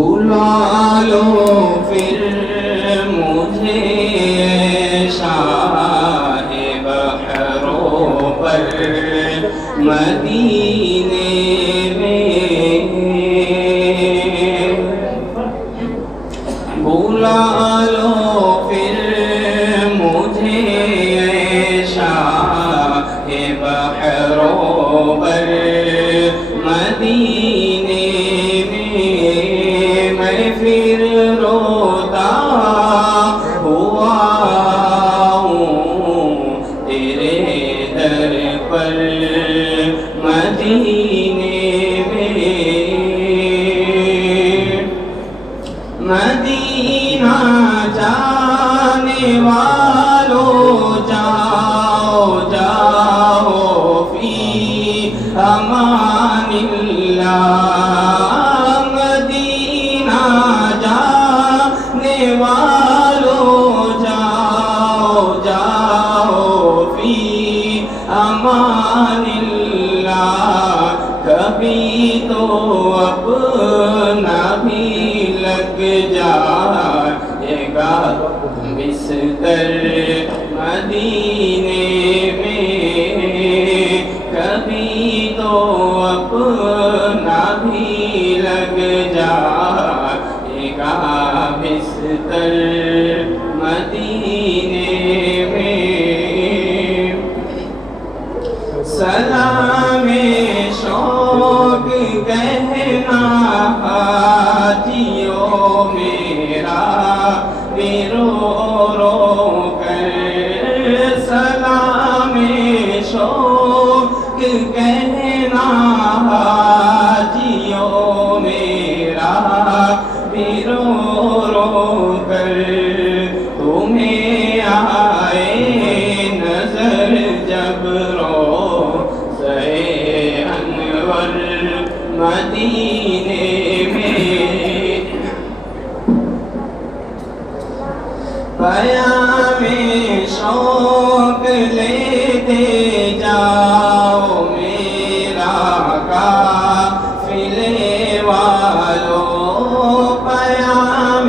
بلا لو پھر مجھے شاہ بحروں پر مدینے میں، بلا لو پھر مجھے شاہ بحروں پر مدینے میں، میں پھر روتا ہوا ہوں تیرے در پر مدینے میں، مدینہ جانے والوں جاؤ جاؤ فی امان اللہ، مدینہ جانے والوں جاؤ جاؤ فی امان اللہ، کبھی تو اپنا بھی لگ جائے گا بستر مدینے میں، کبھی تو اپنا بھی لگ جائے گا بستر مدینے میں، سلام شوق کہنا حاجیوں میرا رو رو کر، سلام شوق کہنا حاجیوں میرا رو رو کر، تمہیں آئے نظر جب روضہ انور مدینے میں، پیام شوق لیتے جاؤ میرا قافلے والوں، پیام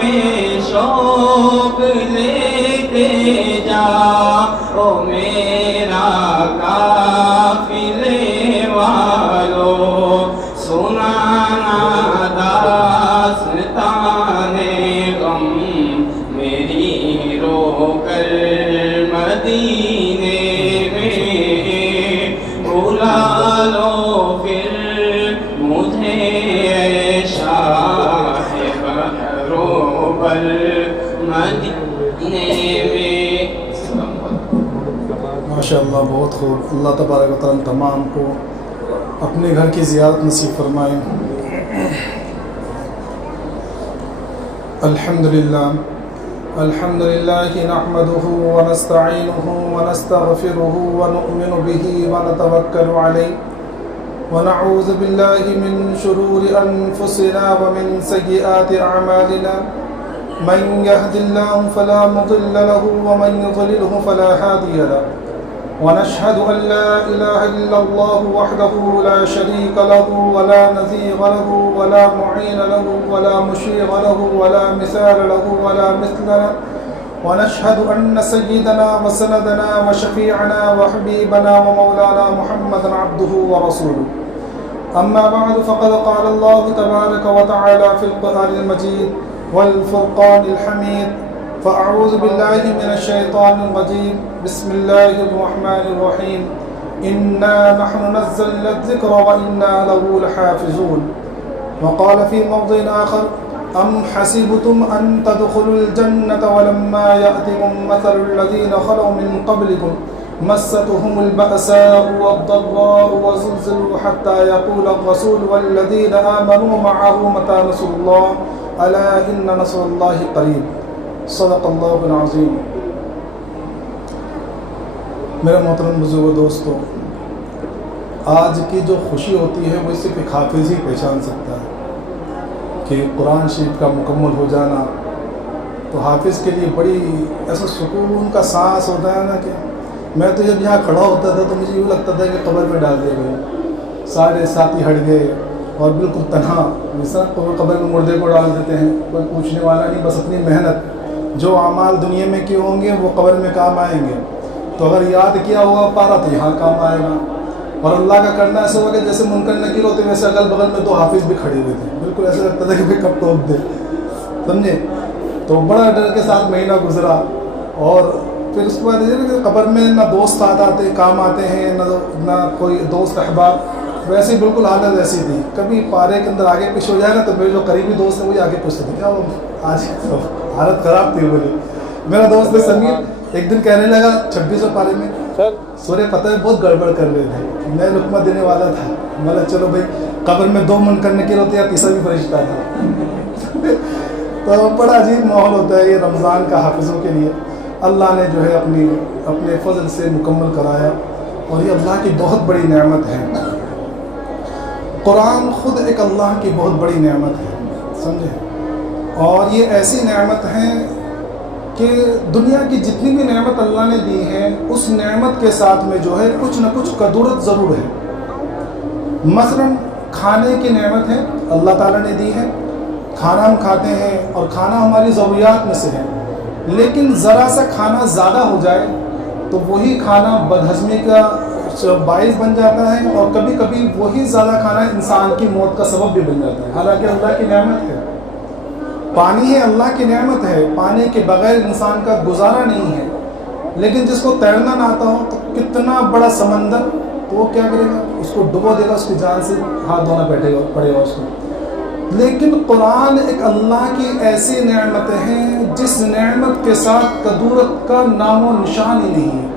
شوق لیتے جاؤ میرا قافلے والوں، سنانا داستان غم میری رو کر مدینے میں، بلا لو پھر مجھے شاہ بحروں پر مدینے میں۔ ماشاءاللہ، بہت خوب۔ اللہ تبارک و تعالیٰ تمام کو اپنے گھر کی زیارت نصیب فرمائے۔ الحمدللہ نحمده ونستعینه ونستغفره ونؤمن به ونتوکل علیہ، ونعوذ باللہ من شرور انفسنا ومن سیئات اعمالنا، من يهد الله فلا مضل له ومن يضلله فلا هادي له، ونشهد أن لا إله إلا الله وحده لا شريك له ولا نظير له ولا معين له ولا مشير له ولا مثال له ولا مثل له، ونشهد أن سيدنا وسندنا وشفيعنا وحبيبنا ومولانا محمدا عبده ورسوله، أما بعد فقد قال الله تبارك وتعالى في القرآن المجيد والفرقان الحميد، فأعوذ بالله من الشيطان الرجيم، بسم الله الرحمن الرحيم، إنا نحن نزلنا الذكر وإنا له لحافظون، وقال في موضع آخر، أم حسبتم أن تدخلوا الجنة ولما يأتكم مثل الذين خلوا من قبلكم مستهم البأساء والضراء وزلزلوا حتى يقول الرسول والذين آمنوا معه متى نصر الله ألا إن نصر الله قريب، صدق اللہ العظیم۔ میرے محترم بزرگ دوستو، آج کی جو خوشی ہوتی ہے وہ صرف ایک حافظ ہی پہچان سکتا ہے کہ قرآن شریف کا مکمل ہو جانا تو حافظ کے لیے بڑی ایسا سکون کا سانس ہوتا ہے نا، کہ میں تو جب یہاں کھڑا ہوتا تھا تو مجھے یوں لگتا تھا کہ قبر میں ڈال دیے گئے، سارے ساتھی ہٹ گئے، اور بالکل تنہا، جیسا قبر میں مردے کو ڈال دیتے ہیں، کوئی پوچھنے والا نہیں، بس اپنی محنت، جو اعمال دنیا میں کیے ہوں گے وہ قبر میں کام آئیں گے، تو اگر یاد کیا ہوا پارا تو یہاں کام آئے گا۔ اور اللہ کا کرنا ایسا ہوا کہ جیسے منکر نکیر ہوتے ویسے اگل بغل میں 2 حافظ بھی کھڑے ہوئے تھے، بالکل ایسا لگتا تھا کہ بھائی کب ٹوک دے، سمجھے؟ تو بڑا ڈر کے ساتھ مہینہ گزرا، اور پھر اس کے بعد یہ کہ قبر میں نہ دوست آتے کام آتے ہیں، نہ کوئی دوست احباب، ویسے بالکل حالت ایسی تھی، کبھی پارے کے اندر آگے پیچھے ہو جائے نا تو میرے جو قریبی دوست ہیں وہی آگے پوچھتے تھے، کیا وہ آج حالت خراب تھی بولی۔ میرا دوست سمیر ایک دن کہنے لگا 26 پارے میں سورہ فتح میں بہت گڑبڑ کر رہے تھے، میں لقمہ دینے والا تھا، میں نے چلو بھائی قبر میں 2 منکر نکیر ہوتے یا تیسرا بھی فرشتہ تھا۔ تو بڑا عجیب ماحول ہوتا ہے یہ رمضان کا حافظوں کے لیے، اللہ نے جو ہے اپنے فضل سے مکمل کرایا، اور یہ اللہ کی بہت بڑی نعمت ہے۔ قرآن خود ایک اللہ کی بہت بڑی نعمت ہے، سمجھے؟ اور یہ ایسی نعمت ہے کہ دنیا کی جتنی بھی نعمت اللہ نے دی ہے اس نعمت کے ساتھ میں جو ہے کچھ نہ کچھ کدورت ضرور ہے۔ مثلا کھانے کی نعمت ہے اللہ تعالیٰ نے دی ہے، کھانا ہم کھاتے ہیں اور کھانا ہماری ضروریات میں سے ہے، لیکن ذرا سا کھانا زیادہ ہو جائے تو وہی کھانا بدہضمی کا باعث بن جاتا ہے، اور کبھی کبھی وہی زیادہ کھانا انسان کی موت کا سبب بھی بن جاتا ہے، حالانکہ اللہ کی نعمت ہے۔ پانی ہے اللہ کی نعمت ہے، پانی کے بغیر انسان کا گزارا نہیں ہے، لیکن جس کو تیرنا نہ آتا ہو تو کتنا بڑا سمندر تو وہ کیا کرے گا، اس کو ڈبو دے گا، اس کی جان سے ہاتھ دھونا پڑے گا اس کو۔ لیکن قرآن ایک اللہ کی ایسی نعمت ہے جس نعمت کے ساتھ کدورت کا نام و نشان ہی نہیں ہے،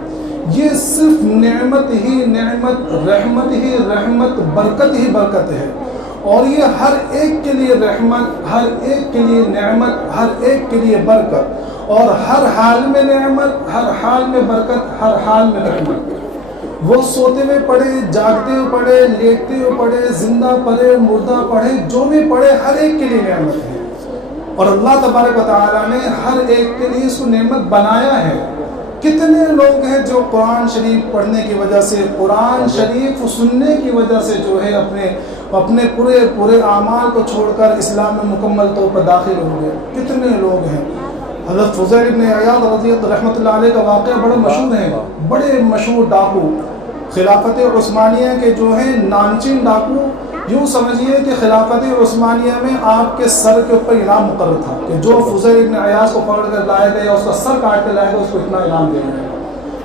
یہ صرف نعمت ہی نعمت، رحمت ہی رحمت، برکت ہی برکت ہے، اور یہ ہر ایک کے لیے رحمت، ہر ایک کے لیے نعمت، ہر ایک کے لیے برکت، اور ہر حال میں نعمت، ہر حال میں برکت، ہر حال میں رحمت۔ وہ سوتے ہوئے پڑھے، جاگتے ہوئے پڑھے، لیٹتے ہوئے پڑھے، زندہ پڑھے، مردہ پڑھے، جو بھی پڑھے ہر ایک کے لیے نعمت ہے، اور اللہ تبارک و تعالیٰ نے ہر ایک کے لیے اس کو نعمت بنایا ہے۔ کتنے لوگ ہیں جو قرآن شریف پڑھنے کی وجہ سے، قرآن شریف سننے کی وجہ سے جو ہے اپنے پورے اعمال کو چھوڑ کر اسلام میں مکمل طور پر داخل ہو گئے، کتنے لوگ ہیں۔ حضرت فضیل بن عیاض رضی اللہ رحمۃ اللہ علیہ کا واقعہ بڑا مشہور ہے، بڑے مشہور ڈاکو، خلافت عثمانیہ کے جو ہیں نامچین ڈاکو، یوں سمجھیے کہ خلافت عثمانیہ میں آپ کے سر کے اوپر انعام مقرر تھا کہ جو فضیل بن عیاض کو پکڑ کر لائے گا یا اس کا سر کاٹ کر لائے گا اس کو اتنا انعام دیں گے،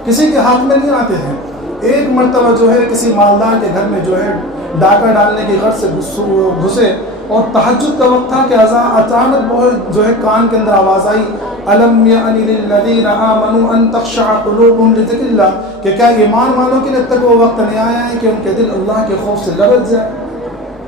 کسی کے ہاتھ میں نہیں آتے تھے۔ ایک مرتبہ جو ہے کسی مالدار کے گھر میں جو ہے ڈاکہ ڈالنے کی غرض سے گھسے، اور تہجد کا وقت تھا کہ اچانک بہت جو ہے کان کے اندر آواز آئی، الم یعن للذین آمنوا ان تخشع قلوبهم لذکر اللہ، کہ کیا ایمان والوں کے لیے تک وہ وقت نہیں آیا ہے کہ ان کے دل اللہ کے خوف سے لرز جائے۔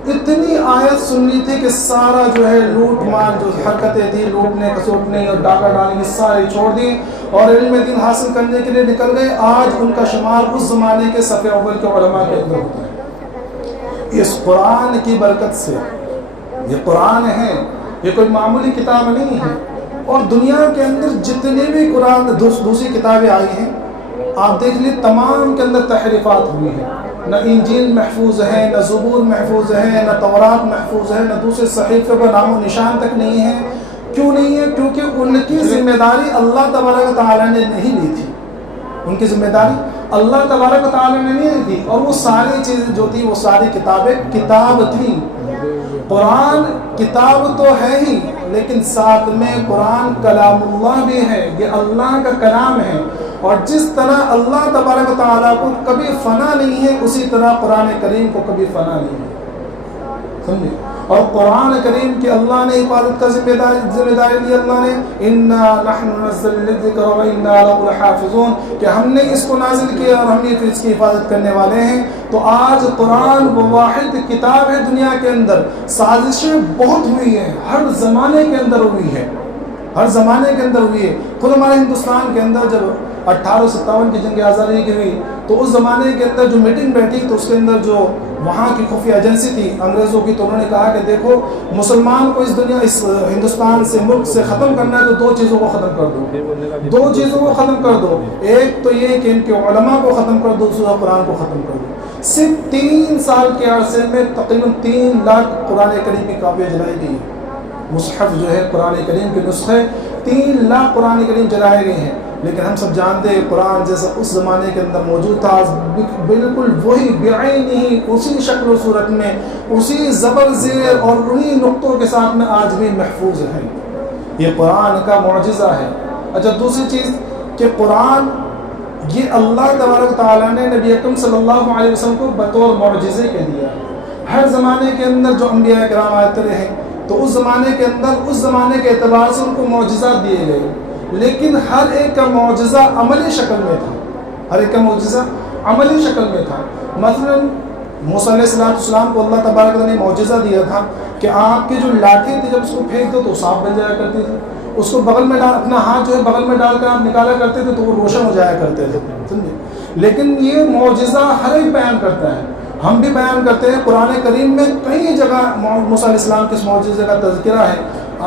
اتنی آیت سننی تھی کہ سارا جو ہے لوٹ مار جو حرکتیں تھیں، لوٹنے کسوٹنے اور ڈاکہ ڈالنے کی ساری چھوڑ دی اور علم دین حاصل کرنے کے لیے نکل گئے۔ آج ان کا شمار اس زمانے کے صف اول کے علماء کے اندر ہوتا ہے، اس قرآن کی برکت سے۔ یہ قرآن ہے، یہ کوئی معمولی کتاب نہیں ہے، اور دنیا کے اندر جتنے بھی قرآن دوسری کتابیں آئی ہیں آپ دیکھ لیں تمام کے اندر تحریفات ہوئی ہیں، نہ انجیل محفوظ ہے، نہ زبور محفوظ ہے، نہ تورات محفوظ ہے، نہ دوسرے صحیفے پر نام و نشان تک نہیں ہے۔ کیوں نہیں ہے؟ کیونکہ ان کی ذمہ داری اللہ تبارک و تعالیٰ نے نہیں لی تھی، ان کی ذمہ داری اللہ تبارک و تعالیٰ نے نہیں لی تھی، اور وہ ساری چیزیں جو تھی وہ ساری کتابیں کتاب تھیں۔ قرآن کتاب تو ہے ہی، لیکن ساتھ میں قرآن کلام اللہ بھی ہے، یہ اللہ کا کلام ہے، اور جس طرح اللہ تبارک و تعالیٰ کو کبھی فنا نہیں ہے اسی طرح قرآن کریم کو کبھی فنا نہیں ہے، سمجھے؟ اور قرآن کریم کی اللہ نے حفاظت کا ذمہ داری لی، اللہ نے اِنَّا نَحْنُ نَزَّلْنَا الذِّكْرَ وَإِنَّا لَهُ لَحَافِظُونَ، کہ ہم نے اس کو نازل کیا اور ہم نے اس کی حفاظت کرنے والے ہیں۔ تو آج قرآن وہ واحد کتاب ہے دنیا کے اندر، سازشیں بہت ہوئی ہیں، ہر زمانے کے اندر ہوئی ہے، ہر زمانے کے اندر ہوئی ہے۔ خود ہمارے ہندوستان کے اندر جب 1857 کی جنگ آزادی کی ہوئی تو اس زمانے کے اندر جو میٹنگ بیٹھی تو اس کے اندر جو وہاں کی خفیہ ایجنسی تھی انگریزوں کی، تو انہوں نے کہا کہ دیکھو مسلمان کو اس ہندوستان سے ملک سے ختم کرنا ہے تو 2 چیزوں کو ختم کر دو، 2 چیزوں کو ختم کر دو، ایک تو یہ کہ ان کے علماء کو ختم کر دو، دوسرا قرآن کو ختم کر دو۔ صرف 3 سال کے عرصے میں تقریباً 3 لاکھ قرآن کریم کی کاپیاں جلائی گئی ہیں۔ مصحف جو ہے قرآن کریم کے نسخے 3 لاکھ قرآن کریم جلائے گئے ہیں، لیکن ہم سب جانتے ہیں قرآن جیسا اس زمانے کے اندر موجود تھا بالکل وہی بعینہ اسی شکل و صورت میں، اسی زبر زیر اور انہی نقطوں کے ساتھ میں آج بھی محفوظ ہے۔ یہ قرآن کا معجزہ ہے۔ اچھا دوسری چیز کہ قرآن یہ اللہ تبارک تعالیٰ نے نبی اکرم صلی اللہ علیہ وسلم کو بطور معجزے کے دیا۔ ہر زمانے کے اندر جو انبیاء کرام آتے رہے تو اس زمانے کے اندر اس زمانے کے اعتبار سے ان کو معجزات دیے گئے، لیکن ہر ایک کا معجزہ عملی شکل میں تھا، ہر ایک کا معجزہ عملی شکل میں تھا۔ مثلا موسیٰ علیہ السلام کو اللہ تبارک تعالیٰ نے معجزہ دیا تھا کہ آپ کی جو لاٹھی تھی جب اس کو پھینک دو تو صاف بن جایا کرتی تھی، اس کو بغل میں ڈال اپنا ہاتھ جو ہے بغل میں ڈال کر آپ نکالا کرتے تھے تو وہ روشن ہو جایا کرتے تھے، سمجھے۔ لیکن یہ معجزہ ہر ایک بیان کرتا ہے، ہم بھی بیان کرتے ہیں۔ قرآن کریم میں کئی جگہ موسیٰ علیہ السلام کے اس معجزے کا تذکرہ ہے۔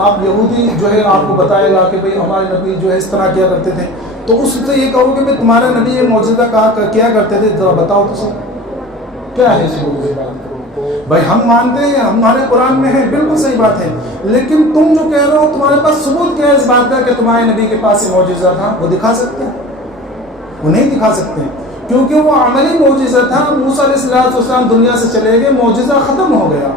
آپ یہودی جو ہے آپ کو بتائے گا کہ بھئی ہمارے نبی جو ہے اس طرح کیا کرتے تھے، تو اس سے یہ کہو کہ بھئی تمہارے نبی یہ معجزہ کیا کرتے تھے، ذرا بتاؤ تو سب کیا ہے اس معجزے کا۔ بھائی ہم مانتے ہیں ہمارے قرآن میں ہے، بالکل صحیح بات ہے، لیکن تم جو کہہ رہے ہو تمہارے پاس ثبوت کیا ہے اس بات کا کہ تمہارے نبی کے پاس یہ معجزہ تھا؟ وہ دکھا سکتے ہیں؟ وہ نہیں دکھا سکتے ہیں، کیونکہ وہ عملی معجزہ تھا۔ موسیٰ علیہ السلام دنیا سے چلے گئے، معجزہ ختم ہو گیا۔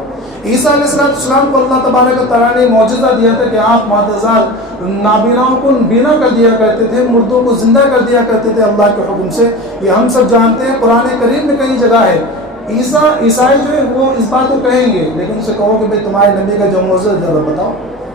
عیسیٰ علیہ السلام کو اللہ تبارک و تعالیٰ نے معجزہ دیا تھا کہ آپ مادزال نابیناؤں کو بینا کر دیا کرتے تھے، مردوں کو زندہ کر دیا کرتے تھے اللہ کے حکم سے۔ یہ ہم سب جانتے ہیں، قرآن کریم میں کئی جگہ ہے۔ عیسائی جو ہے وہ اس بات کو کہیں گے، لیکن اسے کہو کہ بھئی تمہارے نبی کا جو معجزہ ذرا بتاؤ،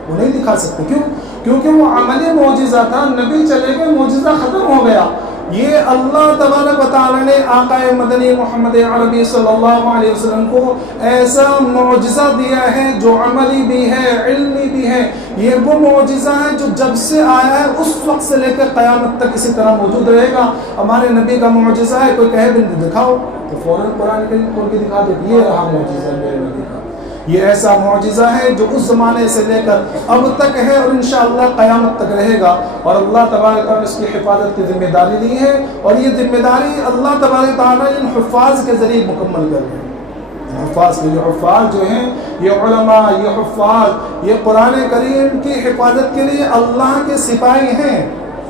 وہ نہیں دکھا سکتے۔ کیوں؟ کیونکہ وہ عملی معجزہ تھا، نبی چلے گئے، معجزہ ختم ہو گیا۔ یہ اللہ تبارک و تعالیٰ نے آقا مدنی محمد عربی صلی اللہ علیہ وسلم کو ایسا معجزہ دیا ہے جو عملی بھی ہے، علمی بھی ہے۔ یہ وہ معجزہ ہے جو جب سے آیا ہے اس وقت سے لے کر قیامت تک اسی طرح موجود رہے گا۔ ہمارے نبی کا معجزہ ہے، کوئی کہے دکھاؤ تو فوراً قرآن کریم کھول کے دکھا دے، یہ رہا معجزہ میرے نبی کا۔ یہ ایسا معجزہ ہے جو اس زمانے سے لے کر اب تک ہے اور انشاءاللہ قیامت تک رہے گا، اور اللہ تبارک تعالیٰ نے اس کی حفاظت کی ذمہ داری لی ہے، اور یہ ذمہ داری اللہ تبارک تعالیٰ ان حفاظ کے ذریعے مکمل کر رہے ہیں۔ حفاظ جو ہیں، یہ علماء، یہ حفاظ، یہ قرآن کریم کی حفاظت کے لیے اللہ کے سپاہی ہیں۔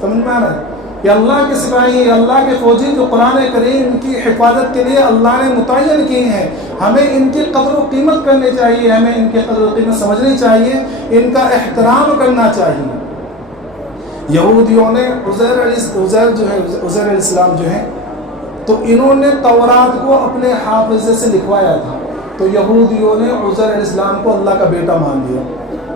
سمجھ میں آ رہا ہے؟ یہ اللہ کے سپاہی، اللہ کے فوجی جو قرآن کریم کی حفاظت کے لیے اللہ نے متعین کی ہیں۔ ہمیں ان کی قدر و قیمت کرنی چاہیے، ہمیں ان کی قدر و قیمت سمجھنی چاہیے، ان کا احترام کرنا چاہیے۔ یہودیوں نے عزیر علیہ السلام جو ہیں تو انہوں نے تورات کو اپنے حافظے سے لکھوایا تھا، تو یہودیوں نے عزیر علیہ السلام کو اللہ کا بیٹا مان لیا۔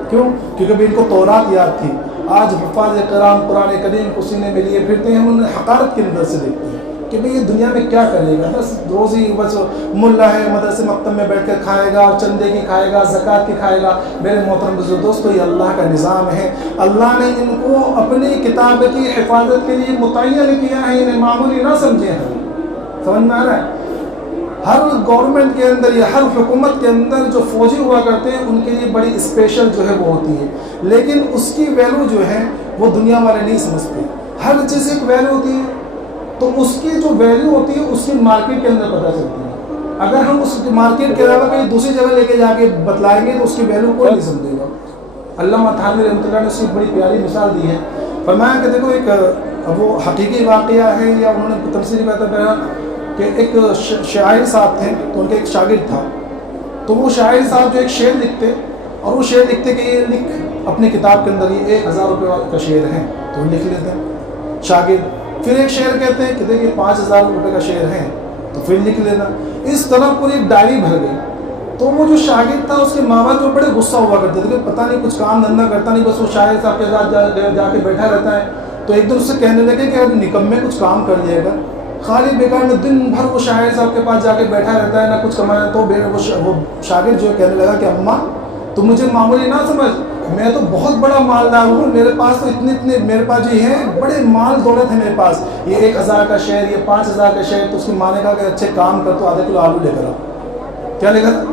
کیوں؟ کیونکہ بھی ان کو تورات یاد تھی۔ آج حفاظ کرام قرآن کریم کو سینے میں لیے پھرتے ہیں، ہم انہیں حقارت کی نظر سے دیکھتے ہیں کہ بھئی یہ دنیا میں کیا کرے گا، بس روزی بس ملا ہے، مدرسے مکتب میں بیٹھ کر کھائے گا، اور چندے کی کھائے گا، زکوٰۃ کی کھائے گا۔ میرے محترم بزرگ دوستو، یہ اللہ کا نظام ہے۔ اللہ نے ان کو اپنی کتاب کی حفاظت کے لیے متعین کیا ہے، انہیں معمولی نہ سمجھیں۔ سمجھ میں آ رہا ہے؟ ہر گورنمنٹ کے اندر یا ہر حکومت کے اندر جو فوجی ہوا کرتے ہیں ان کے لیے بڑی اسپیشل جو ہے وہ ہوتی ہے، لیکن اس کی ویلو جو ہے وہ دنیا والے نہیں سمجھتے۔ ہر چیز ایک ویلو ہوتی ہے، تو اس کی جو ویلو ہوتی ہے اس کی مارکیٹ کے اندر پتہ چلتی ہے۔ اگر ہم اس مارکیٹ کے علاوہ کہیں دوسری جگہ لے کے جا کے بتلائیں گے تو اس کی ویلو کوئی نہیں سمجھے گا۔ علامہ تھانوی رحمۃ اللہ نے اس کی بڑی پیاری مثال دی ہے، فرمایا کہ دیکھو ایک وہ حقیقی واقعہ ہے یا انہوں نے تفصیلی بتایا کہ ایک شاعر صاحب تھے، تو ان کے ایک شاگرد تھا، تو وہ شاعر صاحب جو ایک شعر لکھتے، اور وہ شعر لکھتے کہ یہ لکھ اپنی کتاب کے اندر، یہ 1000 روپے کا شعر ہے، تو وہ لکھ لیتے ہیں شاگرد۔ پھر ایک شعر کہتے ہیں کہ دیکھیے 5000 روپے کا شعر ہے، تو پھر لکھ لینا۔ اس طرح پوری ایک ڈائری بھر گئی۔ تو وہ جو شاگرد تھا اس کے ماں باپ جو بڑے غصہ ہوا کرتے تھے کہ پتہ نہیں کچھ کام دھندہ کرتا نہیں، بس وہ شاعر صاحب کے ساتھ جا کے بیٹھا رہتا ہے۔ تو ایک دن اس سے کہنے لگے کہ اب نکمے کچھ کام کر لیا گا، خالی بیکار میں دن بھر وہ شاعر صاحب کے پاس جا کے بیٹھا رہتا ہے، نہ کچھ کمانا۔ تو وہ شاگرد جو کہنے لگا کہ اماں تو مجھے معمولی نہ سمجھ، میں تو بہت بڑا مالدار ہوں، میرے پاس تو اتنے میرے پاس جو ہیں بڑے مال دولت ہے میرے پاس، یہ 1000 کا شعر، یہ 5000 کا شعر۔ تو اس کی ماں نے کہا کہ اچھے کام کر تو آدھا کلو آلو لے کر آ۔ کیا لے کر؟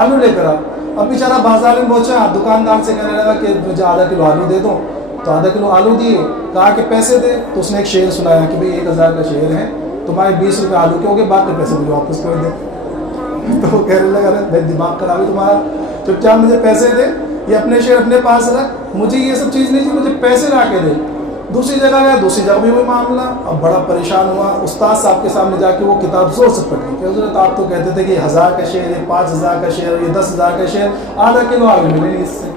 آلو لے کر آ۔ اب بیچارہ بازار میں پہنچا، دکاندار سے کہنے لگا کہ مجھے آدھا کلو آلو دے دو، تو آدھا کلو آلو دیے، کہا کہ پیسے دے، تو اس نے ایک شعر سنایا کہ بھئی 1000 کا شعر ہے، تمہارے 20 روپے آلو کے ہو گئے، باقی پیسے مجھے واپس کر دے۔ تو وہ کہنے لگا ارے بھائی دماغ خراب ہے تمہارا، چپ چاپ مجھے پیسے دے، یہ اپنے شیئر اپنے پاس رکھ، مجھے یہ سب چیز نہیں چاہیے، مجھے پیسے لا کے دے۔ دوسری جگہ گیا، دوسری جگہ بھی وہی معاملہ، اب بڑا پریشان ہوا، استاد صاحب کے سامنے جا کے وہ کتاب زور سے پڑھی کہ حضرت آپ تو کہتے تھے کہ 1000 کا شیئر، یہ 5000 کا شیئر، یہ 10,000 کا شیئر، آدھا کلو آگے ملے نہیں اس سے۔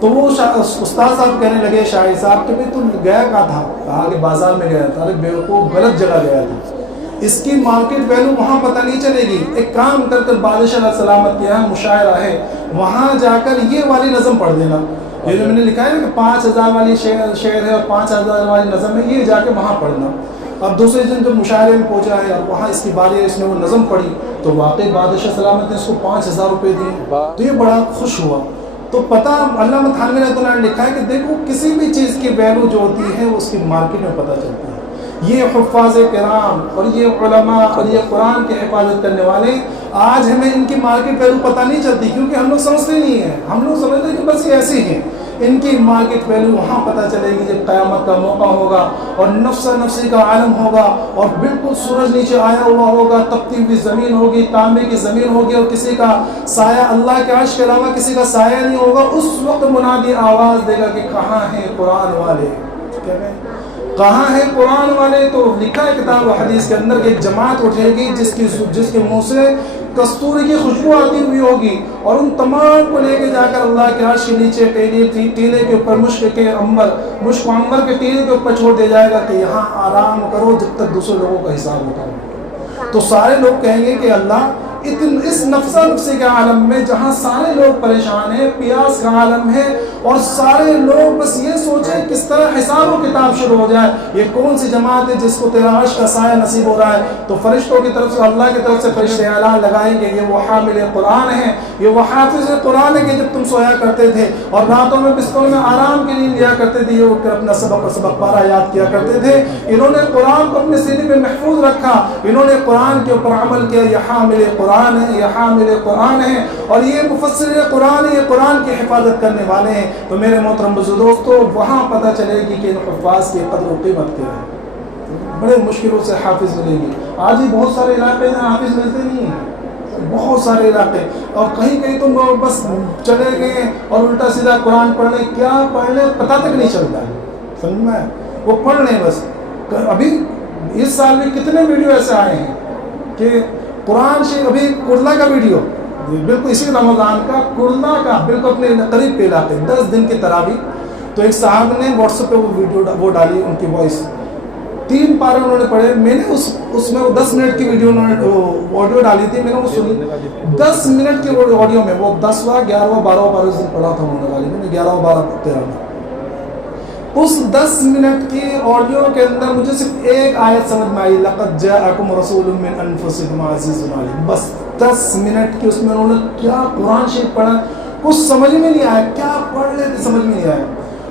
تو وہ استاد صاحب کہنے لگے شاہد صاحب کہ بھائی تم گیا کہاں تھا؟ کہا کہ بازار میں گیا تھا۔ ارے بیوقوف، غلط جگہ گیا تھا، اس کی مارکیٹ ویلو وہاں پتہ نہیں چلے گی۔ ایک کام کر کر بادشاہ علیہ السلامت کے یہاں مشاعرہ ہے، وہاں جا کر یہ والی نظم پڑھ دینا، یہ جو میں نے لکھا ہے کہ 5000 والی شعر ہے اور 5000 والی نظم ہے، یہ جا کے وہاں پڑھنا۔ اب دوسرے دن جب مشاعرے میں پہنچا ہے اور وہاں اس کی باری ہے، اس نے وہ نظم پڑھی تو واقعی بادشاہ سلامت نے اس کو 5000 روپے دیے، تو یہ بڑا خوش ہوا۔ تو پتہ علامہ تھانوی رحمۃ اللہ نے لکھا ہے کہ دیکھو کسی بھی چیز کی ویلو جو ہوتی ہے وہ اس کی مارکیٹ میں پتہ چلتی ہے۔ یہ حفاظ کرام اور یہ علماء اور یہ قرآن کی حفاظت کرنے والے، آج ہمیں ان کی مارکیٹ ویلو پتہ نہیں چلتی کیونکہ ہم لوگ سمجھتے نہیں ہیں، ہم لوگ سمجھتے ہیں کہ بس یہ ایسے ہیں۔ ان کی مارکیٹ ویلو وہاں پتہ چلے گی جب قیامت کا موقع ہوگا اور نفسی کا عالم ہوگا اور بالکل سورج نیچے آیا ہوا ہوگا، تپتی ہوئی زمین ہوگی، تانبے کی زمین ہوگی اور کسی کا سایہ اللہ کے عرش کے علاوہ کسی کا سایہ نہیں ہوگا۔ اس وقت منادی آواز دے گا کہ کہاں ہیں قرآن والے، کیا کہیں کہاں ہے قرآن والے؟ تو لکھا ہے کتاب و حدیث کے اندر کہ ایک جماعت اٹھے گی جس کے منہ سے کستوری کی خوشبو آتی ہوئی ہوگی اور ان تمام کو لے کے جا کر اللہ کے عرش کے نیچے ٹیلے کے اوپر مشک و عنبر کے ٹیلے کے اوپر چھوڑ دیا جائے گا کہ یہاں آرام کرو جب تک دوسرے لوگوں کا حساب اٹھاؤ۔ تو سارے لوگ کہیں گے کہ اللہ اس نفسی کے عالم میں جہاں سارے لوگ پریشان ہیں، پیاس کا عالم ہے اور سارے لوگ بس یہ سوچیں کس طرح حساب و کتاب شروع ہو جائے، یہ کون سی جماعت ہے جس کو تیرا عرش کا سایہ نصیب ہو رہا ہے؟ تو فرشتوں کی طرف سے، اللہ کی طرف سے فرشتے اعلان لگائیں گے یہ وہ حامل قرآن ہے، یہ وہ حافظ قرآن ہے کہ جب تم سویا کرتے تھے اور راتوں میں بستروں میں آرام کے لیے لیا کرتے تھے، یہ اٹھ کر اپنا سبق پارا یاد کیا کرتے تھے، انہوں نے قرآن کو اپنے سینے پہ محفوظ رکھا، انہوں نے قرآن کے اوپر عمل کیا، یہ حامل قرآن ہے، یہ حامل قرآن ہے اور یہ مفسر قرآن ہے، یہ قرآن کی حفاظت کرنے والے ہیں۔ تو میرے محترم دوستو، وہاں پتہ چلے گی کہ ان حفاظ کی قدر و قیمت کیا ہے۔ بڑے مشکلوں سے حافظ ملے گی، آج ہی بہت سارے علاقے میں حافظ ملتے نہیں ہیں، بہت سارے علاقے، اور کہیں کہیں تم بس چلے گئے اور الٹا سیدھا قرآن پڑھنے، کیا پڑھنے پتہ تک نہیں چلتا ہے، سمجھ میں وہ پڑھ لیں بس۔ ابھی اس سال بھی کتنے ویڈیو ایسے آئے ہیں کہ قرآن شریف، ابھی کرلا کا ویڈیو بالکل اسی رمضان کا، کرلا کا بالکل اپنے قریب کے علاقے 10 دن کی تراویح، تو ایک صاحب نے واٹس ایپ پہ وہ ویڈیو وہ ڈالی، ان کی وائس 3 پارے انہوں نے پڑھے، میں نے اس میں وہ 10 منٹ کی ویڈیو انہوں نے آڈیو ڈالی تھی، میں نے وہ سنی 10 منٹ کی آڈیو میں، وہ 10واں 11واں 12واں پارے اس دن پڑھا تھا انہوں نے ڈالی، میں نے 11واں 12 13 میں، اس 10 منٹ کی آڈیو کے اندر مجھے صرف ایک آیت سمجھ میں آئی، لقد جاءکم رسول من انفسکم عزیز علیہ، بس 10 منٹ کی اس میں انہوں نے کیا قرآن شریف پڑھا، کچھ سمجھ میں نہیں آیا، کیا پڑھ رہے تھے سمجھ میں نہیں آیا،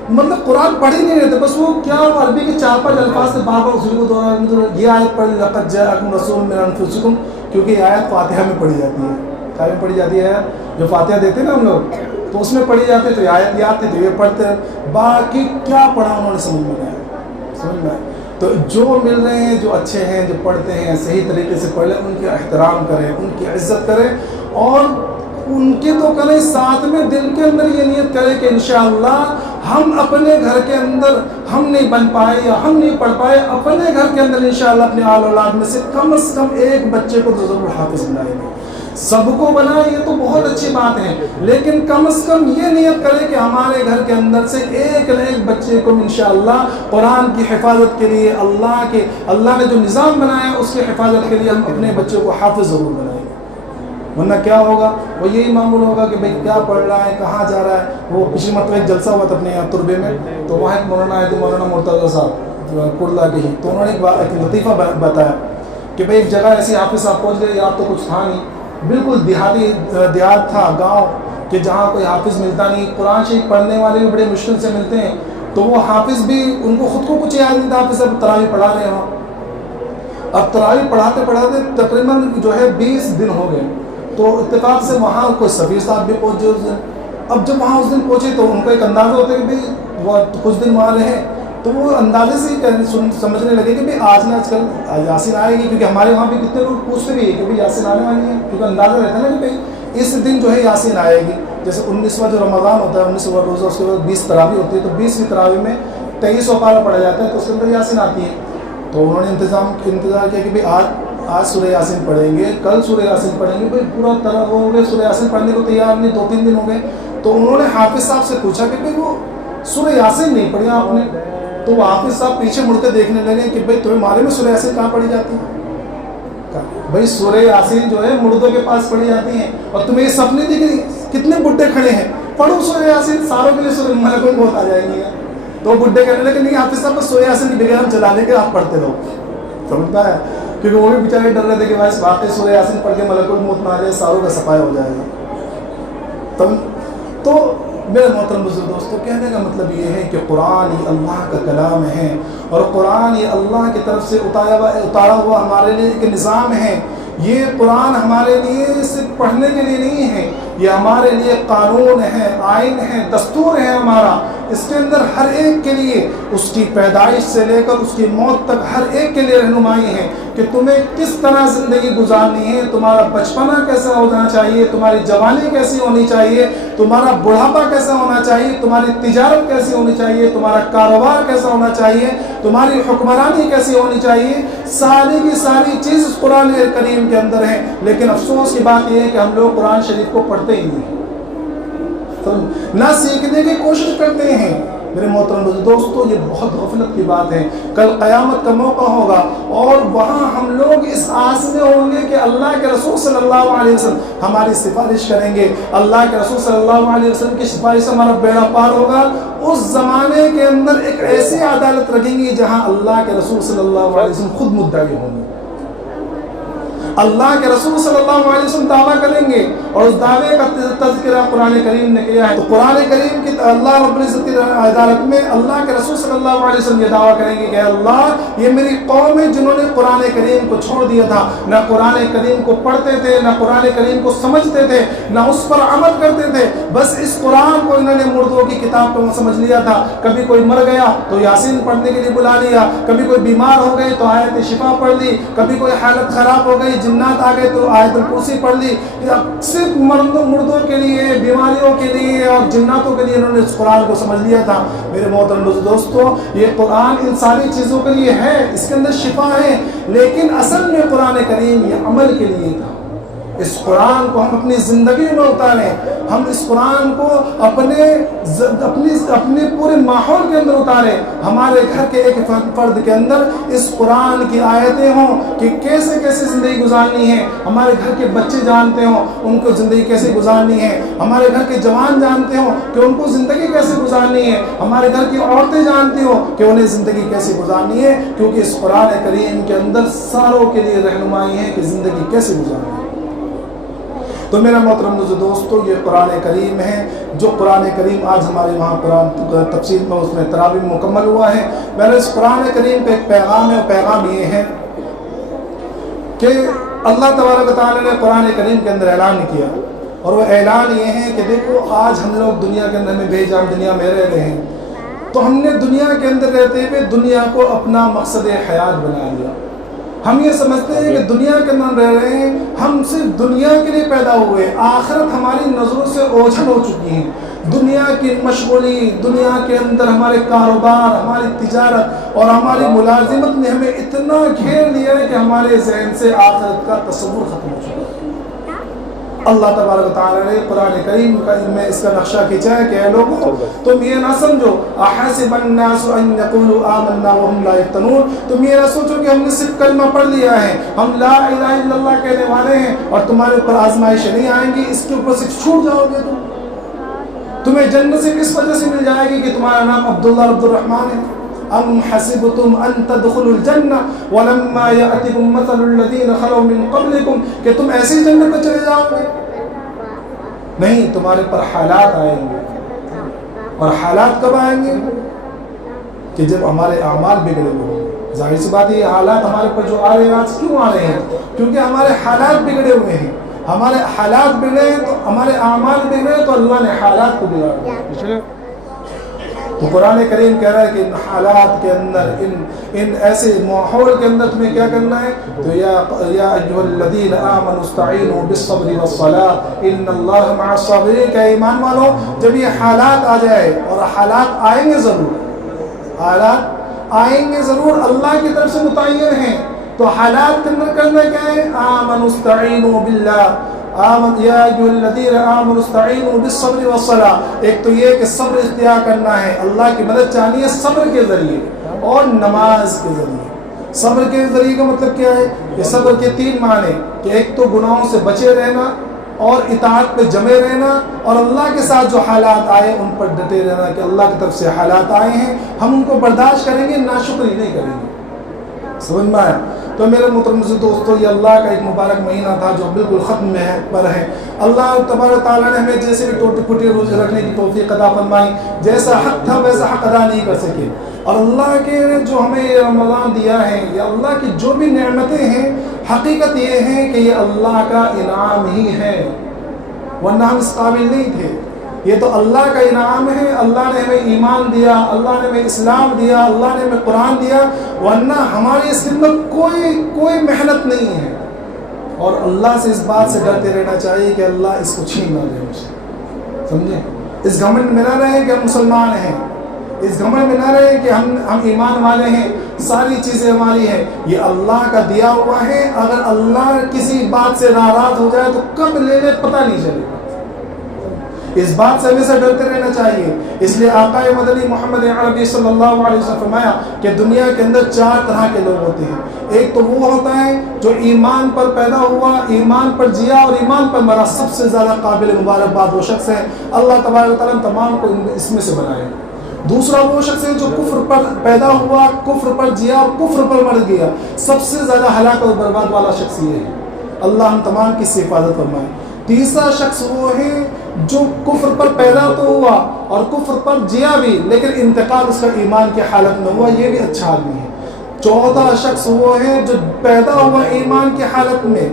مطلب قرآن پڑھ ہی نہیں رہے تھے، بس وہ کیا عربی کے 4-5 الفاظ سے بار بار اسی کو دوہرایا، یہ آیت پڑھ لقد جاءکم رسول من انفسکم، کیونکہ یہ آیت فاتحہ میں پڑھی جاتی ہے، کیا میں پڑھی جاتی ہے؟ جو فاتحہ دیتے ہیں نا ہم لوگ، تو اس میں پڑھی جاتی ہے، تو یہ آیت یاد تھی تو یہ پڑھتے ہیں، باقی کیا پڑھا انہوں نے سمجھ میں نہیں آیا، سمجھ میں آیا۔ تو جو مل رہے ہیں، جو اچھے ہیں، جو پڑھتے ہیں، صحیح طریقے سے پڑھ لیں، ان کے احترام کریں، ان کی عزت کریں اور ان کی تو کریں، ساتھ میں دل کے اندر یہ نیت کریں کہ انشاءاللہ ہم اپنے گھر کے اندر ہم نہیں بن پائے یا ہم نہیں پڑھ پائے، اپنے گھر کے اندر انشاءاللہ اپنے آل اولاد میں سے کم از کم ایک بچے کو تو ضرور حافظ بنائیں گے۔ سب کو بنائے یہ تو بہت اچھی بات ہے، لیکن کم از کم یہ نیت کرے کہ ہمارے گھر کے اندر سے ایک نہ ایک بچے کو انشاءاللہ قرآن کی حفاظت کے لیے، اللہ نے جو نظام بنایا اس کی حفاظت کے لیے ہم اپنے بچوں کو حافظ ضرور بنائیں گے، ورنہ کیا ہوگا؟ وہ یہی معمول ہوگا کہ بھئی کیا پڑھ رہا ہے، کہاں جا رہا ہے۔ وہ پچھلی مرتبہ ایک جلسہ ہوا تھا اپنے یہاں تربے میں، تو وہاں ایک مولانا آئے تھے، مولانا مرتضیٰ صاحب کرلا کے ہی، تو انہوں نے ایک لطیفہ بتایا کہ بھئی ایک جگہ ایسی حافظ صاحب پہنچ گئے، یاد تو کچھ تھا نہیں، بالکل دیہات تھا، گاؤں کہ جہاں کوئی حافظ ملتا نہیں، قرآن شریف پڑھنے والے بھی بڑے مشکل سے ملتے ہیں، تو وہ حافظ بھی ان کو خود کو کچھ یاد نہیں تھا، حافظ صاحب تراویح پڑھا رہے ہیں، اب تراویح پڑھاتے پڑھاتے تقریباً جو ہے 20 دن ہو گئے، تو اتفاق سے وہاں کوئی سفیر صاحب بھی پہنچے اس دن۔ اب جب وہاں اس دن پہنچے تو ان کو ایک اندازہ ہوتا ہے کہ بھئی وہ کچھ دن وہاں رہے، تو وہ اندازے سے ہی سمجھنے لگے کہ بھائی آج نہ آج کل یاسین آئے گی، کیونکہ ہمارے وہاں بھی کتنے لوگ پوچھتے بھی ہیں کہ بھائی یاسین آنے والی ہے، کیونکہ اندازہ رہتا ہے نا کہ بھائی اس دن جو ہے یاسین آئے گی. جیسے 19واں جو رمضان ہوتا ہے 19واں روزہ، اس کے بعد 20 تراویح ہوتی ہے، تو 20ویں تراویح میں 2300 پارہ پڑھا جاتا ہے، تو اس کے اندر یاسین آتی ہے. تو انہوں نے انتظار کیا کہ بھائی آج سورہ یاسین پڑھیں گے، کل سورہ یاسین پڑھیں گے. بھائی پورا طرح ہو گئے، سورہ یاسین پڑھنے کو تیار نہیں، 2-3 دن ہو گئے. تو انہوں نے حافظ صاحب سے پوچھا کہ بھائی وہ سورہ یاسین نہیں پڑھی آپ نے. تو وہ حافظ صاحب پیچھے مڑ کے دیکھنے لگے کہ بھائی تمہارے میں سورہ یاسین کہاں پڑھی جاتی ہے؟ بھائی سورہ یاسین جو ہے مردوں کے پاس پڑھی جاتی ہیں، اور تمہیں یہ سب نہیں دکھ رہی؟ کتنے بڈھے کھڑے ہیں، پڑھو سورہ یاسین، ساروں کے لیے سورہ ملک الموت آ جائیں گے. تو بڈھے کہنے لگے نہیں حافظ صاحب بس سورہ یاسین کی بغیر ہم چلا لیں گے، آپ پڑھتے رہو. سمجھ پایا؟ کیونکہ وہ بھی بیچارے ڈر رہے تھے کہ بھائی واقعی سورہ یاسین پڑھ کے ملک الموت نہ آ جائے، ساروں کا صفایا ہو جائے گا. تو میرے محترم بزرگ دوستو، کہنے کا مطلب یہ ہے کہ قرآن یہ اللہ کا کلام ہے، اور قرآن یہ اللہ کی طرف سے اتارا ہوا ہمارے لیے ایک نظام ہے. یہ قرآن ہمارے لیے صرف پڑھنے کے لیے نہیں ہے، یہ ہمارے لیے قانون ہے، آئین ہے، دستور ہے ہمارا. اس کے اندر ہر ایک کے لیے، اس کی پیدائش سے لے کر اس کی موت تک، ہر ایک کے لیے رہنمائی ہے کہ تمہیں کس طرح زندگی گزارنی ہے، تمہارا بچپنا کیسا ہونا چاہیے، تمہاری جوانی کیسی ہونی چاہیے، تمہارا بڑھاپا کیسا ہونا چاہیے، تمہاری تجارت کیسی ہونی چاہیے، تمہارا کاروبار کیسا ہونا چاہیے، تمہاری حکمرانی کیسی ہونی چاہیے. ساری کی ساری چیز اس قرآن کریم کے اندر ہے. لیکن افسوس کی بات یہ ہے کہ ہم لوگ قرآن شریف کو پڑھتے ہی نہیں، نہ سیکھنے کی کوشش کرتے ہیں. میرے محترم دوستو، یہ بہت غفلت کی بات ہے. کل قیامت کا موقع ہوگا اور وہاں ہم لوگ اس آس میں ہوں گے کہ اللہ کے رسول صلی اللہ علیہ وسلم ہماری سفارش کریں گے، اللہ کے رسول صلی اللہ علیہ وسلم کی سفارش سے ہمارا بیڑا پار ہوگا. اس زمانے کے اندر ایک ایسی عدالت رکھیں گی جہاں اللہ کے رسول صلی اللہ علیہ وسلم خود مدعی ہوں گے. اللہ کے رسول صلی اللہ علیہ وسلم دعویٰ کریں گے، اور اس دعوے کا تذکرہ قرآن کریم نے کیا ہے. تو قرآن کریم کی اللہ رب العزت کی عدالت میں اللہ کے رسول صلی اللہ علیہ وسلم یہ دعویٰ کریں گے کہ اللہ یہ میری قوم ہے جنہوں نے قرآن کریم کو چھوڑ دیا تھا، نہ قرآن کریم کو پڑھتے تھے، نہ قرآن کریم کو سمجھتے تھے، نہ اس پر عمل کرتے تھے. بس اس قرآن کو انہوں نے مردوں کی کتاب کو سمجھ لیا تھا. کبھی کوئی مر گیا تو یاسین پڑھنے کے لیے بلا لیا، کبھی کوئی بیمار ہو گئے تو آیت شفا پڑھ لی، کبھی کوئی حالت خراب ہو گئی جنات آ گئے تو آیت الکرسی پڑھ لی. صرف مردوں کے لیے، بیماریوں کے لیے اور جناتوں کے لیے انہوں نے اس قرآن کو سمجھ لیا تھا. میرے محترم دوستو، یہ قرآن ان ساری چیزوں کے لیے ہے، اس کے اندر شفا ہے، لیکن اصل میں قرآن کریم یہ عمل کے لیے تھا. اس قرآن کو ہم اپنی زندگی میں اتاریں، ہم اس قرآن کو اپنے پورے ماحول کے اندر اتاریں. ہمارے گھر کے ایک فرد کے اندر اس قرآن کی آیتیں ہوں کہ کیسے کیسے زندگی گزارنی ہے. ہمارے گھر کے بچے جانتے ہوں ان کو زندگی کیسے گزارنی ہے. ہمارے گھر کے جوان جانتے ہوں کہ ان کو زندگی کیسے گزارنی ہے. ہمارے گھر کی عورتیں جانتی ہوں کہ انہیں زندگی کیسے گزارنی ہے، کیونکہ اس قرآن کریم کے اندر ساروں کے لیے رہنمائی ہے کہ زندگی کیسے گزارنی ہے. تو میرا محترم دوستو، یہ قرآن کریم ہے جو قرآن کریم آج ہمارے وہاں قرآن تفسیر میں اس میں تراویح مکمل ہوا ہے. میرا اس قرآن کریم کا ایک پیغام ہے، اور پیغام یہ ہے کہ اللہ تبارک و تعالیٰ نے قرآن کریم کے اندر اعلان کیا، اور وہ اعلان یہ ہے کہ دیکھو آج ہم لوگ دنیا کے اندر ہمیں بھیجا، ہم دنیا میں رہ رہے ہیں، تو ہم نے دنیا کے اندر رہتے ہوئے دنیا کو اپنا مقصد حیات بنا لیا. ہم یہ سمجھتے ہیں کہ دنیا کے اندر رہ رہے ہیں، ہم صرف دنیا کے لیے پیدا ہوئے، آخرت ہماری نظروں سے اوجھل ہو چکی ہے. دنیا کی مشغولی، دنیا کے اندر ہمارے کاروبار، ہماری تجارت اور ہماری ملازمت نے ہمیں اتنا گھیر لیا ہے کہ ہمارے ذہن سے آخرت کا تصور ختم ہو چکا ہے. اللہ تبارک و تعالیٰ نے قرآن کریم میں اس کا نقشہ کھینچا ہے کہ اے لوگوں تم یہ نہ سمجھو احسب الناس ان یقولوا آمنا وهم لا یفتنون، تم یہ نہ سوچو کہ ہم نے صرف کلمہ پڑھ لیا ہے، ہم لا الہ الا اللہ کہنے والے ہیں اور تمہارے اوپر آزمائشیں نہیں آئیں گی، اس کے اوپر سے چھوٹ جاؤ گے. تمہیں جنت سے کس وجہ سے مل جائے گی کہ تمہارا نام عبداللہ عبد الرحمن ہے. ام حسبتم ان تدخلوا الجنہ ولما یأتکم مثل الذین خلوا من قبلکم، کہ تم ایسی جنت میں چلے جاؤ گے؟ نہیں، تمہارے پر حالات آئیں گے. اور حالات کب آئیں گے؟ کہ جب ہمارے اعمال بگڑے ہوئے ہوں. ظاہر سی بات ہے، یہ حالات ہمارے پر جو آ رہے ہیں آج کیوں آ رہے ہیں؟ کیونکہ ہمارے حالات بگڑے ہوئے ہیں. ہمارے حالات بگڑے ہیں تو ہمارے اعمال بگڑے تو اللہ نے حالات کو بگاڑا. تو قرآن کریم کہہ رہا ہے کہ ان حالات کے اندر ان ایسے ماحول کے اندر تمہیں کیا کرنا ہے؟ تو یا ایھا الذین آمنوا استعینوا بالصبر والصلاۃ ان اللہ مع الصابرین، کہ ایمان والو جب یہ حالات آ جائے، اور حالات آئیں گے ضرور، حالات آئیں گے ضرور، اللہ کی طرف سے متعین ہیں، تو حالات کے اندر کرنا کیا ہے؟ آمنوا استعینوا باللہ، یا ایھا الذین آمنوا استعینوا بالصبر والصلاۃ، ایک تو یہ کہ صبر اختیار کرنا ہے، اللہ کی مدد چاہنی ہے صبر کے ذریعے اور نماز کے ذریعے۔ صبر کے ذریعے کا مطلب کیا ہے؟ کہ صبر کے تین معنی، کہ ایک تو گناہوں سے بچے رہنا اور اطاعت پہ جمے رہنا، اور اللہ کے ساتھ جو حالات آئے ان پر ڈٹے رہنا، کہ اللہ کی طرف سے حالات آئے ہیں ہم ان کو برداشت کریں گے، ناشکری نہیں کریں گے۔ سمجھ میں آیا؟ تو میرے محترم دوستو، یہ اللہ کا ایک مبارک مہینہ تھا جو بالکل ختم پر ہے۔ اللہ تبارک تعالیٰ نے ہمیں جیسے بھی ٹوٹی پھوٹی روزے رکھنے کی توفیق عطا فرمائی، جیسا حق تھا ویسا حق ادا نہیں کر سکے، اور اللہ کے جو ہمیں یہ رمضان دیا ہے، یا اللہ کی جو بھی نعمتیں ہیں، حقیقت یہ ہے کہ یہ اللہ کا انعام ہی ہے، ورنہ ہم اس قابل نہیں تھے۔ یہ تو اللہ کا انعام ہے، اللہ نے ہمیں ایمان دیا، اللہ نے ہمیں اسلام دیا، اللہ نے ہمیں قرآن دیا، ورنہ ہماری اس میں کوئی محنت نہیں ہے۔ اور اللہ سے اس بات سے ڈرتے رہنا چاہیے کہ اللہ اس کو چھین نہ دے مجھ سے، سمجھے؟ اس گھمنڈ میں نہ رہیں کہ ہم مسلمان ہیں، اس گھمنڈ میں نہ رہیں کہ ہم ایمان والے ہیں، ساری چیزیں ہماری ہیں، یہ اللہ کا دیا ہوا ہے، اگر اللہ کسی بات سے ناراض ہو جائے تو کب لے لے پتہ نہیں چلے گا۔ اس بات سے ہمیشہ ڈرتے رہنا چاہیے۔ اس لیے آقا مدنی محمد عربی صلی اللہ علیہ وسلم فرمایا کہ دنیا کے اندر 4 طرح کے لوگ ہوتے ہیں۔ ایک تو وہ ہوتا ہے جو ایمان پر پیدا ہوا، ایمان پر جیا اور ایمان پر مرا، سب سے زیادہ قابل مبارکباد وہ شخص ہے، اللہ تبارک و تعالیٰ تمام کو اس میں سے بنائے۔ دوسرا وہ شخص ہے جو کفر پر پیدا ہوا، کفر پر جیا اور کفر پر مر گیا، سب سے زیادہ ہلاک اور برباد والا شخص یہ ہے، اللہ ہم تمام کی اس سے حفاظت فرمائے۔ تیسرا شخص وہ ہے جو کفر پر پیدا تو ہوا اور کفر پر جیا بھی، لیکن انتقال اس کا ایمان کی حالت میں ہوا، یہ بھی اچھا آدمی ہے۔ چوتھا شخص وہ ہے جو پیدا ہوا ایمان کی حالت میں،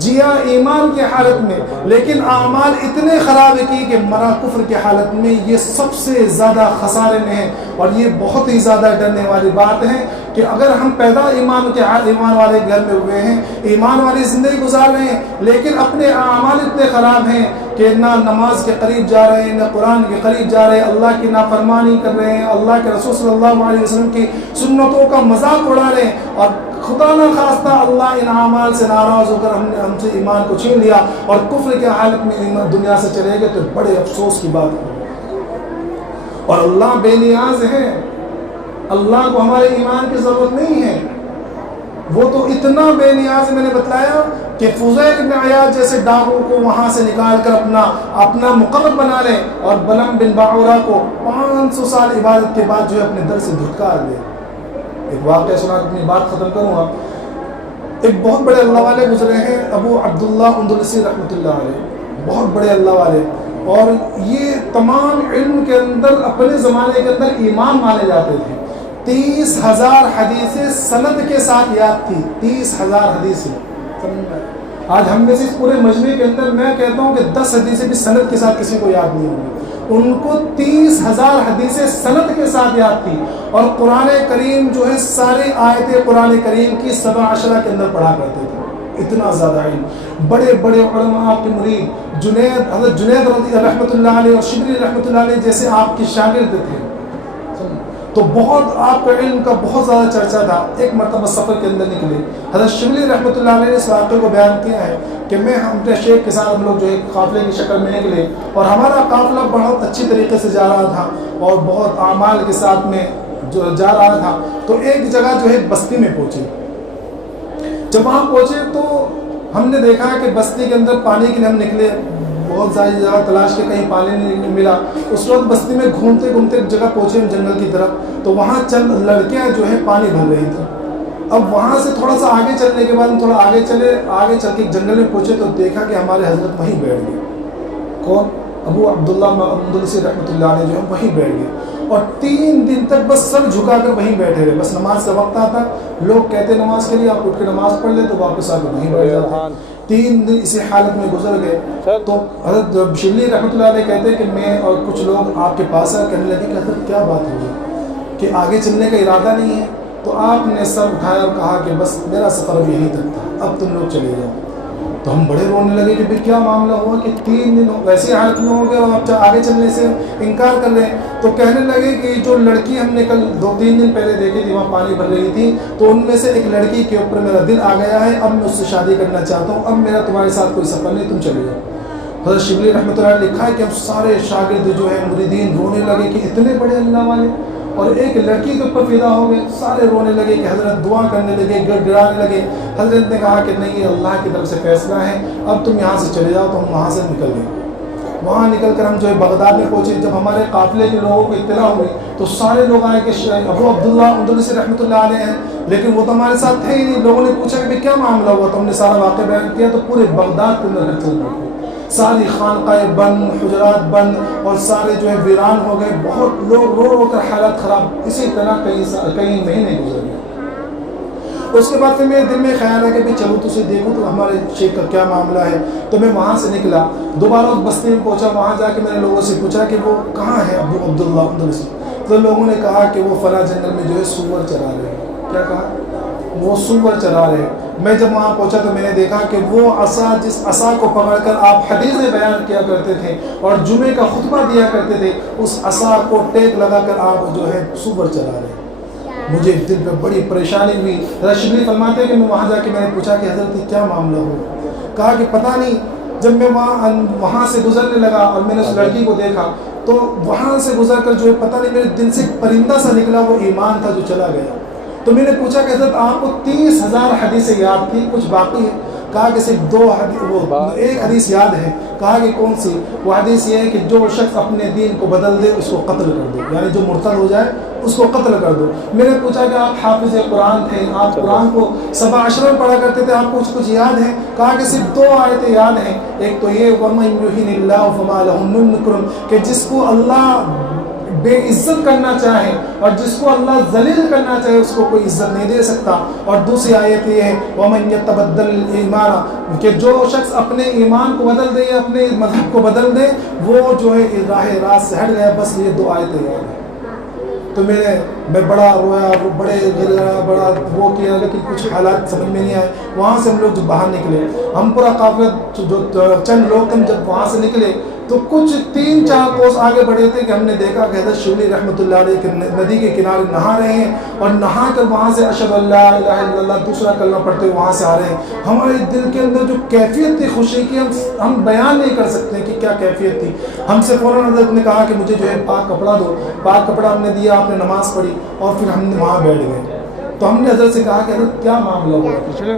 جیا ایمان کی حالت میں، لیکن اعمال اتنے خراب کی کہ مرا کفر کی حالت میں، یہ سب سے زیادہ خسارے میں ہے۔ اور یہ بہت ہی زیادہ ڈرنے والی بات ہے کہ اگر ہم پیدا ایمان والے گھر میں ہوئے ہیں، ایمان والی زندگی گزار رہے ہیں، لیکن اپنے اعمال اتنے خراب ہیں کہ نہ نماز کے قریب جا رہے ہیں، نہ قرآن کے قریب جا رہے ہیں، اللہ کی نافرمانی کر رہے ہیں، اللہ کے رسول صلی اللہ علیہ وسلم کی سنتوں کا مذاق اڑا رہے ہیں، اور خدا نہ خواستہ اللہ ان اعمال سے ناراض ہو کر ہم سے ایمان کو چھین لیا اور کفر کی حالت میں ایمان دنیا سے چلے گئے، تو بڑے افسوس کی بات ہے۔ اور اللہ بے نیاز ہے، اللہ کو ہمارے ایمان کی ضرورت نہیں ہے، وہ تو اتنا بے نیاز ہے، میں نے بتلایا کہ فضیل بن عیاض جیسے ڈاکو کو وہاں سے نکال کر اپنا مقرب بنا لیں، اور بلم بن باعورہ کو 500 سال عبادت کے بعد جو ہے اپنے در سے دھتکار دے۔ ایک واقعہ سنا کے اپنی بات ختم کروں گا۔ ایک بہت بڑے اللہ والے گزرے ہیں، ابو عبداللہ اندلسی رحمۃ اللہ علیہ، بہت بڑے اللہ والے، اور یہ تمام علم کے اندر اپنے زمانے کے اندر امام مانے جاتے تھے۔ 30,000 حدیثیں سند کے ساتھ یاد تھی، 30,000 حدیثیں۔ آج ہم میں سے اس پورے مجمع کے اندر میں کہتا ہوں کہ 10 حدیثیں بھی سند کے ساتھ کسی کو یاد نہیں ہوں گی، ان کو 30,000 حدیثیں سند کے ساتھ یاد تھی، اور قرآن کریم جو ہے ساری آیتیں قرآن کریم کی 17 کے اندر پڑھا کرتے تھے، اتنا زیادہ علم۔ بڑے بڑے علماء کے مرید حضرت جنید رحمۃ اللہ علیہ اور شبلی رحمۃ اللہ علیہ جیسے آپ کے شاگرد تھے، تو بہت آپ کا علم کا بہت زیادہ چرچا تھا۔ ایک مرتبہ سفر کے اندر نکلے، حضرت شبلی رحمۃ اللہ علیہ نے اس واقعے کو بیان کیا ہے کہ میں اپنے شیخ کے ساتھ ہم لوگ جو ہے قافلے کی شکل میں نکلے، اور ہمارا قافلہ بہت اچھی طریقے سے جا رہا تھا اور بہت اعمال کے ساتھ میں جو جا رہا تھا، تو ایک جگہ جو ہے بستی میں پہنچے۔ جب وہاں پہنچے تو ہم نے دیکھا کہ بستی کے اندر پانی کے لیے ہم نکلے، بہت ساری جگہ تلاش کے کہیں پانی نہیں ملا۔ اس وقت بستی میں گھومتے گھومتے ایک جگہ پہنچے ہم جنگل کی طرف، تو وہاں چند لڑکیاں جو ہیں پانی بھر رہی تھیں۔ اب وہاں سے تھوڑا سا آگے چلنے کے بعد ہم تھوڑا آگے چل کے جنگل میں پہنچے تو دیکھا کہ ہمارے حضرت وہیں بیٹھ گئے۔ کون؟ ابو عبداللہ اندلسی رحمۃ اللہ علیہ جو ہم وہیں بیٹھ گئے، اور 3 دن تک بس سر جھکا کر وہیں بیٹھے رہے۔ بس نماز کا وقت آتا، لوگ کہتے نماز کے لیے، آپ اٹھ کے نماز پڑھ لیں، تو واپس آ کے وہیں بیٹھ جاتے۔ 3 دن اسی حالت میں گزر گئے. تو حضرت شبلی رحمۃ اللہ علیہ کہتے ہیں کہ میں اور کچھ لوگ آپ کے پاس آئے, کہنے لگے کہ حضرت کیا بات ہوئی کہ آگے چلنے کا ارادہ نہیں ہے؟ تو آپ نے سر اٹھایا اور کہا کہ بس میرا سفر اب یہیں تک تھا, اب تم لوگ چلے جاؤ. تو ہم بڑے رونے لگے کہ بھئی کیا معاملہ ہوا کہ 3 دن ویسی حالت میں ہو گئے اور آپ آگے چلنے سے انکار کر رہے ہیں. تو کہنے لگے کہ جو لڑکی ہم نے کل 2-3 دن پہلے دیکھی تھی, وہاں پانی بھر رہی تھی, تو ان میں سے ایک لڑکی کے اوپر میرا دل آ گیا ہے, اب میں اس سے شادی کرنا چاہتا ہوں, اب میرا تمہارے ساتھ کوئی سفر نہیں, تم چلے جاؤ. حضرت شبلی رحمۃ اللہ نے لکھا ہے کہ ہم سارے شاگرد جو ہیں مریدین رونے لگے کہ اتنے بڑے اللہ والے, اور ایک لڑکی کے اوپر فدا ہو گئے. سارے رونے لگے کہ حضرت دعا کرنے لگے, گڑ گڑانے لگے. حضرت نے کہا کہ نہیں, اللہ کی طرف سے فیصلہ ہے, اب تم یہاں سے چلے جاؤ. تو ہم وہاں سے نکل گئے. وہاں نکل کر ہم جو ہے بغداد میں پہنچے. جب ہمارے قافلے کے لوگوں کو اطلاع ہوئی تو سارے لوگ آئے کہ ابو عبداللہ اندلسی رحمۃ اللہ علیہ ہیں, لیکن وہ تو ہمارے ساتھ تھے ہی نہیں. لوگوں نے پوچھا کہ کیا معاملہ ہوا, تو ہم نے سارا واقعہ بیان کیا. تو پورے بغداد کے اندر چل رہے, ساری خانقاہیں بند, حجرات بند, اور سارے جو ہے ویران ہو گئے. بہت لوگ رو رو کر حالت خراب. اسی طرح کئی مہینے گزر گئے. اس کے بعد پھر میرے دل میں خیال ہے کہ بھئی چلو تو اسے دیکھو تو ہمارے شیخ کا کیا معاملہ ہے. تو میں وہاں سے نکلا, دوبارہ اس بستی میں پہنچا. وہاں جا کے میں نے لوگوں سے پوچھا کہ وہ کہاں ہے ابو عبداللہ اندلسی. تو لوگوں نے کہا کہ وہ فلاں جنگل میں جو ہے سور چرا رہے ہیں. کیا کہا؟ وہ سور چرا رہے ہیں. میں جب وہاں پہنچا تو میں نے دیکھا کہ وہ عصا, جس عصا کو پکڑ کر آپ حدیثیں بیان کیا کرتے تھے اور جمعے کا خطبہ دیا کرتے تھے, اس عصا کو ٹیک لگا کر آپ جو ہے سور چرا رہے ہیں. مجھے دل پہ بڑی پریشانی ہوئی. حضرت شبلی فرماتے ہیں کہ میں وہاں جا کے میں نے پوچھا کہ حضرت یہ کیا معاملہ ہو؟ کہا کہ پتہ نہیں. جب میں وہاں سے گزرنے لگا اور میں نے اس لڑکی کو دیکھا تو وہاں سے گزر کر جو ہے پتہ نہیں میرے دل سے ایک پرندہ سا نکلا, وہ ایمان تھا جو چلا گیا. تو میں نے پوچھا کہ حضرت آپ کو 30,000 حدیثیں یاد تھی, کچھ باقی ہے؟ کہا کہ صرف 2 حدیث, ایک حدیث یاد ہے. کہا کہ کون سی؟ وہ حدیث یہ ہے کہ جو شخص اپنے دین کو بدل دے اس کو قتل کر دو, یعنی جو مرتد ہو جائے اس کو قتل کر دو. میں نے پوچھا کہ آپ حافظ قرآن تھے, آپ قرآن کو 7 عشر میں پڑھا کرتے تھے, آپ کو کچھ یاد ہے؟ کہا کہ صرف 2 آیتیں یاد ہیں. ایک تو یہ وَمَن يُهِنِ اللَّهُ فَمَا لَهُ مِن مُكْرِمٍ, کہ جس کو اللہ بے عزت کرنا چاہے اور جس کو اللہ ذلیل کرنا چاہے اس کو کوئی عزت نہیں دے سکتا. اور دوسری آیت یہ ہے وَمَن يَتَبَدَّلِ الْإِيمَانَ, کہ جو شخص اپنے ایمان کو بدل دے یا اپنے مذہب کو بدل دے وہ جو ہے راہ راست سے ہٹ گیا. بس یہ 2 آیتیں یاد ہیں. تو میں بڑا رویا, بڑے گرا, بڑا وہ کیا, لیکن کچھ حالات سمجھ میں نہیں آئے. وہاں سے ہم لوگ جب باہر نکلے, ہم پورا قافلہ جو چند لوگ ہم جب وہاں سے نکلے تو کچھ 3-4 کوس آگے بڑھے تھے کہ ہم نے دیکھا کہ حضرت شبلی رحمۃ اللہ علیہ ندی کے کنارے نہا رہے ہیں, اور نہا کر وہاں سے اشہد ان لا الہ الا اللہ دوسرا کلمہ پڑھتے ہوئے وہاں سے آ رہے ہیں. ہمارے دل کے اندر جو کیفیت تھی خوشی کی ہم بیان نہیں کر سکتے کہ کیا کیفیت تھی. ہم سے فوراً حضرت نے کہا کہ مجھے جو ہے پاک کپڑا دو. پاک کپڑا ہم نے دیا, آپ نے نماز پڑھی اور پھر ہم نے وہاں بیٹھ گئے. تو ہم نے حضرت سے کہا کہ حضرت کیا معاملہ ہوا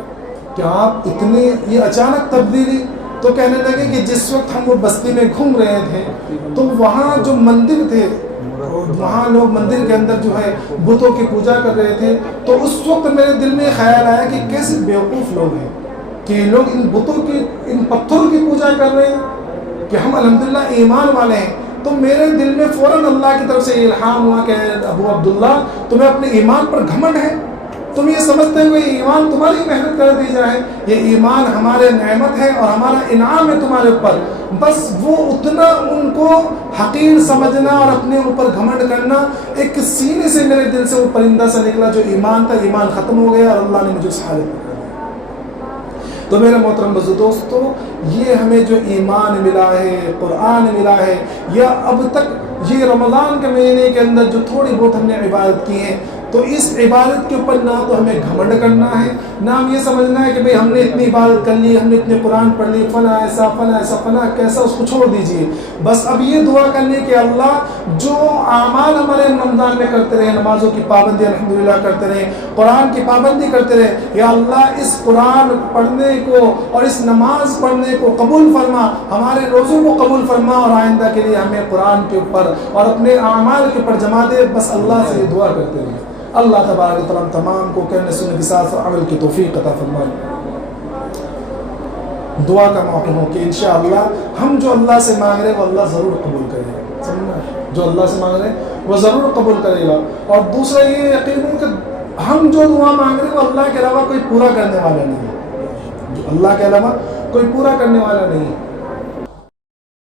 کہ آپ اتنے یہ اچانک تبدیلی؟ تو کہنے لگے کہ جس وقت ہم وہ بستی میں گھوم رہے تھے تو وہاں جو مندر تھے, وہاں لوگ مندر کے اندر جو ہے بتوں کی پوجا کر رہے تھے. تو اس وقت میرے دل میں خیال آیا کہ کیسے بیوقوف لوگ ہیں کہ لوگ ان بتوں کی, ان پتھروں کی پوجا کر رہے ہیں کہ ہم الحمدللہ ایمان والے ہیں. تو میرے دل میں فوراً اللہ کی طرف سے الہام ہوا کہ ابو عبداللہ تمہیں اپنے ایمان پر گھمنڈ ہے, تم یہ سمجھتے ہو کہ ایمان تمہاری محنت کر دی جائے, یہ ایمان ہمارے نعمت ہے اور ہمارا انعام ہے تمہارے اوپر. بس وہ اتنا ان کو حقیر سمجھنا اور اپنے اوپر گھمنڈ کرنا, ایک سینے سے میرے دل سے وہ پرندہ سا نکلا جو ایمان تھا, ایمان ختم ہو گیا اور اللہ نے مجھے اس حالت میں. تو میرے محترم دوستو, یہ ہمیں جو ایمان ملا ہے, قرآن ملا ہے, یا اب تک یہ رمضان کے مہینے کے اندر جو تھوڑی بہت ہم نے عبادت کی ہے, تو اس عبادت کے اوپر نہ تو ہمیں گھمنڈ کرنا ہے, نہ ہم یہ سمجھنا ہے کہ بھئی ہم نے اتنی عبادت کر لی, ہم نے اتنے قرآن پڑھ لی, فلاں ایسا فلاں ایسا فلاں کیسا, اس کو چھوڑ دیجئے. بس اب یہ دعا کرنے کہ اللہ جو اعمال ہمارے رمضان میں کرتے رہے, نمازوں کی پابندی الحمدللہ کرتے رہے, قرآن کی پابندی کرتے رہے, یا اللہ اس قرآن پڑھنے کو اور اس نماز پڑھنے کو قبول فرما, ہمارے روزوں کو قبول فرما, اور آئندہ کے لیے ہمیں قرآن کے اوپر اور اپنے اعمال کے اوپر جما دے. بس اللہ سے یہ دعا کرتے رہے. اللہ تبارک و تعالیٰ تمام کو کہنے سننے کے ساتھ عمل کی توفیق عطا فرمائے. دعا کا موقع ہو کہ انشاءاللہ ہم جو اللہ سے مانگ رہے ہیں وہ اللہ ضرور قبول کرے گا. سمجھنا, جو اللہ سے مانگ رہے ہیں وہ ضرور قبول کرے گا. اور دوسرا یہ یقین ہو کہ ہم جو دعا مانگ رہے ہیں وہ اللہ کے علاوہ کوئی پورا کرنے والا نہیں ہے. جو اللہ کے علاوہ کوئی پورا کرنے والا نہیں ہے.